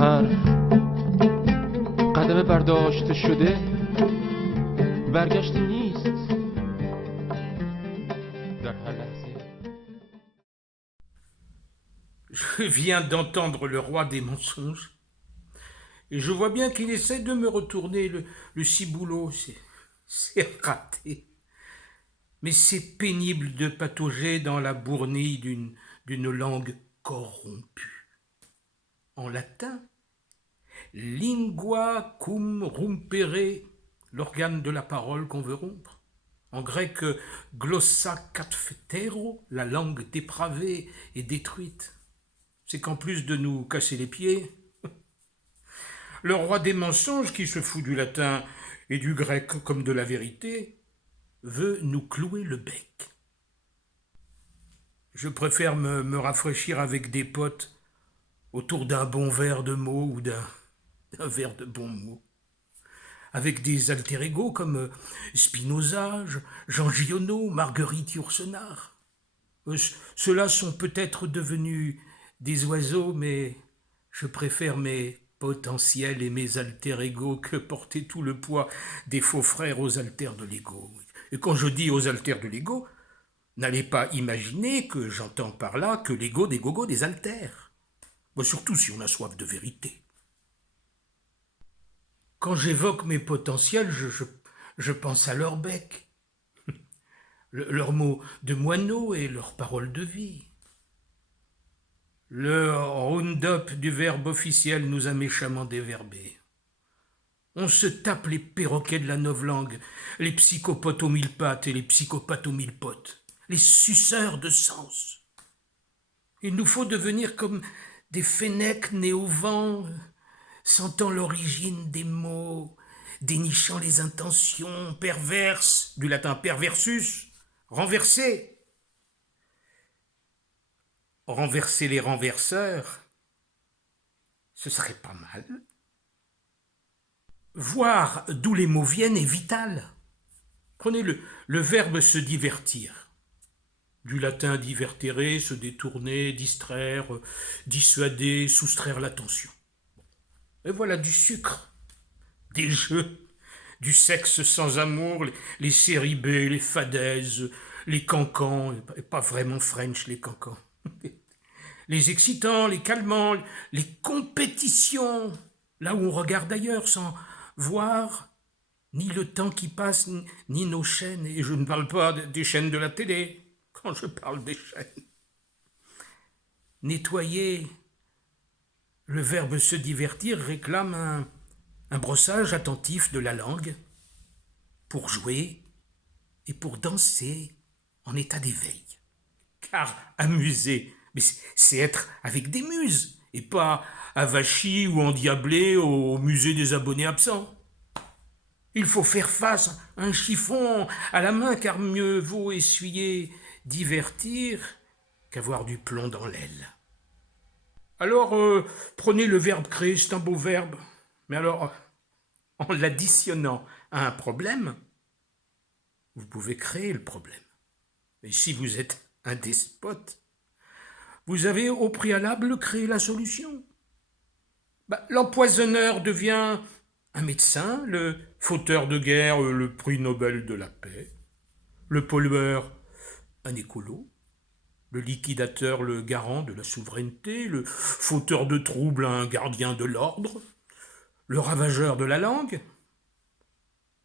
هر قدم برداشته شده برگشتی نیست در هر لحظه. Je viens d'entendre le roi des mensonges et je vois bien qu'il essaie de me retourner le ciboulot. C'est raté. Mais c'est pénible de patauger dans la bournille d'une langue corrompue. En latin, lingua cum rompere, l'organe de la parole qu'on veut rompre. En grec, glossa katphtero, la langue dépravée et détruite. C'est qu'en plus de nous casser les pieds, le roi des mensonges, qui se fout du latin et du grec comme de la vérité, veut nous clouer le bec. Je préfère me rafraîchir avec des potes autour d'un bon verre de mots ou d'un verre de bons mots. Avec des alter-ego comme Spinoza, Jean Giono, Marguerite Yourcenar. Ceux-là sont peut-être devenus des oiseaux, mais je préfère mes potentiels et mes alter-ego que porter tout le poids des faux frères aux alters de l'ego. Et quand je dis aux alters de l'ego, n'allez pas imaginer que j'entends par là que l'ego des gogos des alters. Bon, surtout si on a soif de vérité. Quand j'évoque mes potentiels, je pense à leur bec, leurs mots de moineau et leurs paroles de vie. Le round-up du verbe officiel nous a méchamment déverbés. On se tape les perroquets de la novlangue, les psychopotes aux mille pattes et les psychopathes aux mille potes, les suceurs de sens. Il nous faut devenir comme des fennecs nés au vent, sentant l'origine des mots, dénichant les intentions perverses, du latin perversus, renverser. Renverser les renverseurs, ce serait pas mal. Voir d'où les mots viennent est vital. Prenez le verbe se divertir. Du latin divertere, se détourner, distraire, dissuader, soustraire l'attention. Et voilà du sucre, des jeux, du sexe sans amour, les séries B, les fadaises, les cancans, et pas vraiment French les cancans. Les excitants, les calmants, les compétitions, là où on regarde ailleurs sans voir ni le temps qui passe, ni nos chaînes. Et je ne parle pas des chaînes de la télé, quand je parle des chaînes. Nettoyer, le verbe se divertir réclame un brossage attentif de la langue pour jouer et pour danser en état d'éveil. Car amuser, mais c'est être avec des muses, et pas avachi ou endiablé au musée des abonnés absents. Il faut faire face à un chiffon à la main, car mieux vaut essuyer, divertir, qu'avoir du plomb dans l'aile. Alors, prenez le verbe créer, c'est un beau verbe, mais alors, en l'additionnant à un problème, vous pouvez créer le problème. Et si vous êtes un despote, vous avez au préalable créé la solution. L'empoisonneur devient un médecin, le fauteur de guerre, le prix Nobel de la paix, le pollueur, un écolo, le liquidateur, le garant de la souveraineté, le fauteur de troubles, un gardien de l'ordre, le ravageur de la langue,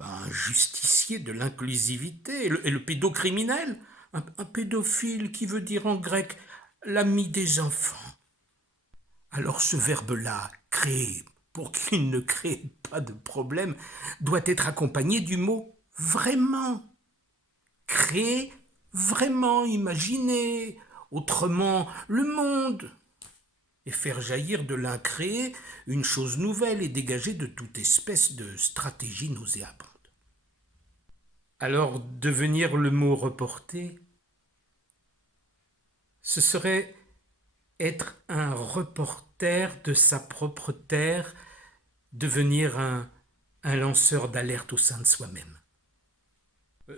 un justicier de l'inclusivité, et le pédocriminel, un pédophile qui veut dire en grec l'ami des enfants. Alors ce verbe-là, créer, pour qu'il ne crée pas de problème, doit être accompagné du mot vraiment. Créer, vraiment, imaginer, autrement le monde. Et faire jaillir de l'incréé une chose nouvelle et dégager de toute espèce de stratégie nauséabonde. Alors, devenir le mot reporté, ce serait être un reporter de sa propre terre, devenir un lanceur d'alerte au sein de soi-même.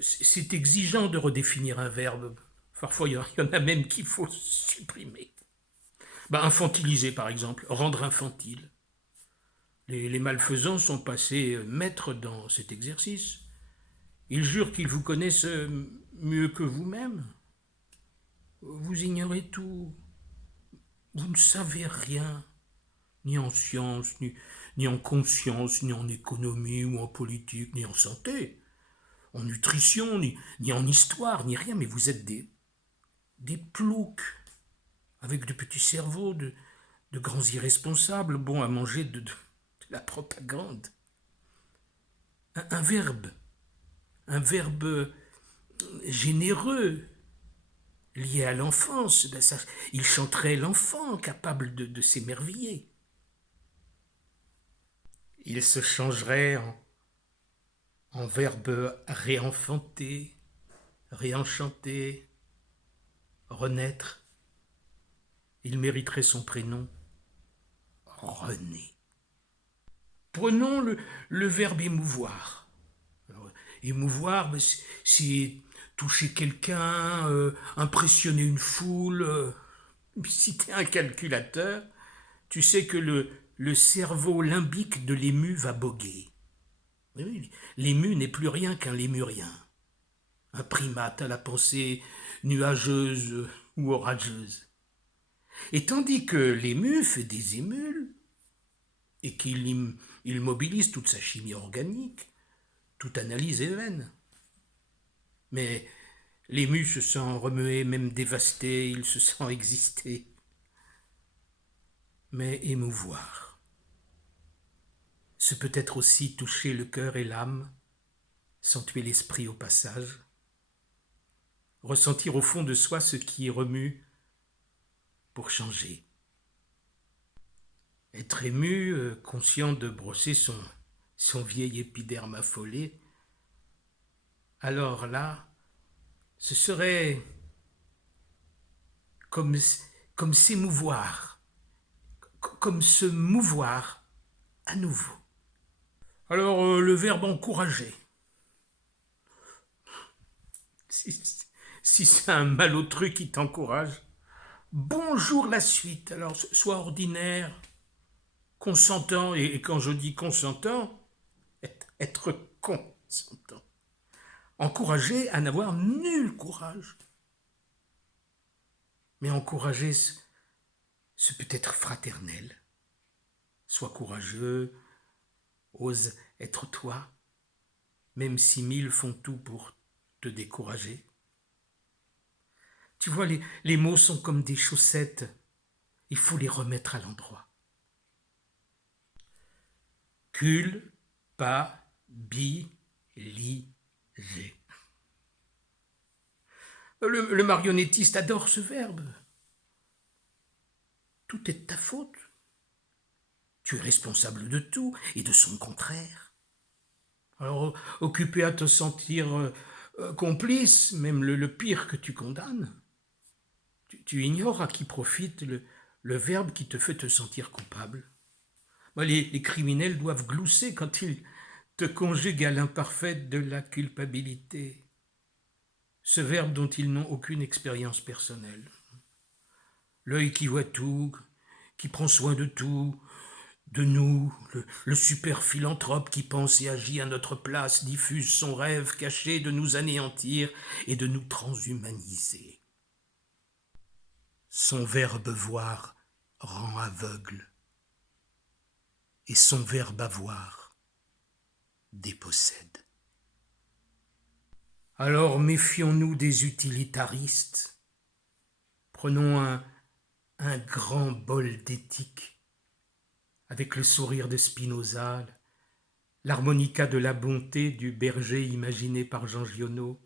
C'est exigeant de redéfinir un verbe. Parfois, il y en a même qu'il faut supprimer. Infantiliser, par exemple, rendre infantile. Les malfaisants sont passés maîtres dans cet exercice. Ils jurent qu'ils vous connaissent mieux que vous-même. Vous ignorez tout. Vous ne savez rien, ni en sciences, ni en conscience, ni en économie ou en politique, ni en santé, en nutrition, ni en histoire, ni rien, mais vous êtes des ploucs, avec de petits cerveaux, de grands irresponsables, bons à manger de la propagande. Un verbe généreux, lié à l'enfance, il chanterait l'enfant capable de s'émerveiller. Il se changerait en verbe réenfanter, réenchanter, renaître. Il mériterait son prénom, René. Prenons le verbe émouvoir. Alors, émouvoir, c'est toucher quelqu'un, impressionner une foule. Si tu es un calculateur, tu sais que le cerveau limbique de l'ému va boguer. Oui, l'ému n'est plus rien qu'un lémurien. Un primate à la pensée nuageuse ou orageuse. Et tandis que l'ému fait des émules, et qu'il mobilise toute sa chimie organique, toute analyse est vaine. Mais l'ému se sent remué, même dévasté, il se sent exister. Mais émouvoir, ce peut être aussi toucher le cœur et l'âme, sans tuer l'esprit au passage, ressentir au fond de soi ce qui remue pour changer. Être ému, conscient de brosser son vieil épiderme affolé, alors là, ce serait comme s'émouvoir, comme se mouvoir à nouveau. Alors, le verbe encourager. Si c'est un malotru qui t'encourage, bonjour la suite. Alors, sois ordinaire, consentant, et quand je dis consentant, être consentant. Encourager à n'avoir nul courage. Mais encourager, ce peut être fraternel. Sois courageux, ose être toi, même si 1000 font tout pour te décourager. Tu vois, les mots sont comme des chaussettes, il faut les remettre à l'endroit. Culpabiliser. Le marionnettiste adore ce verbe. Tout est de ta faute. Tu es responsable de tout et de son contraire. Alors, occupé à te sentir complice, même le pire que tu condamnes, tu ignores à qui profite le verbe qui te fait te sentir coupable. Les criminels doivent glousser quand ils te conjuguent à l'imparfait de la culpabilité. Ce verbe dont ils n'ont aucune expérience personnelle. L'œil qui voit tout, qui prend soin de tout, de nous, le super philanthrope qui pense et agit à notre place, diffuse son rêve caché de nous anéantir et de nous transhumaniser. Son verbe voir rend aveugle, et son verbe avoir dépossède. Alors méfions-nous des utilitaristes, prenons un grand bol d'éthique, avec le sourire de Spinoza, l'harmonica de la bonté du berger imaginé par Jean Giono,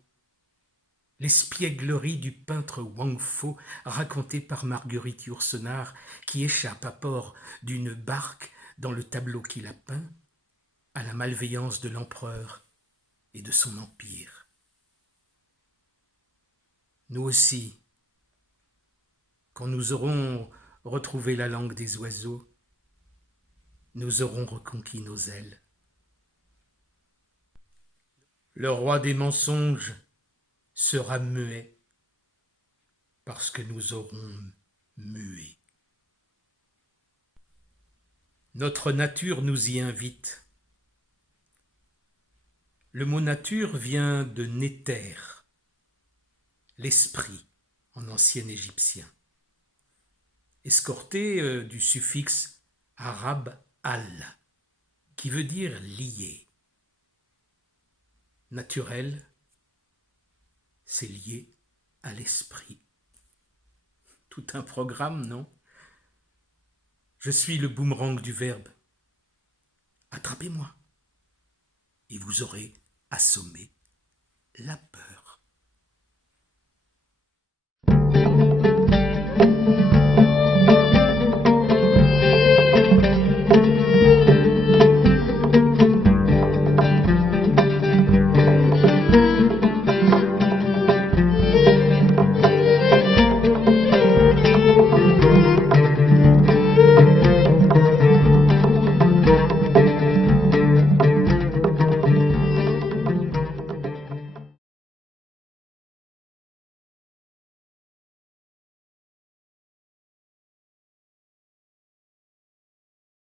l'espièglerie du peintre Wang Fo racontée par Marguerite Yourcenar qui échappe à bord d'une barque dans le tableau qu'il a peint, à la malveillance de l'empereur et de son empire. Nous aussi, quand nous aurons retrouvé la langue des oiseaux, nous aurons reconquis nos ailes. Le roi des mensonges sera muet parce que nous aurons mué. Notre nature nous y invite. Le mot nature vient de néter, l'esprit en ancien égyptien, escorté du suffixe arabe al, qui veut dire lié. Naturel, c'est lié à l'esprit. Tout un programme, non? Je suis le boomerang du verbe. Attrapez-moi, et vous aurez assommé la peur.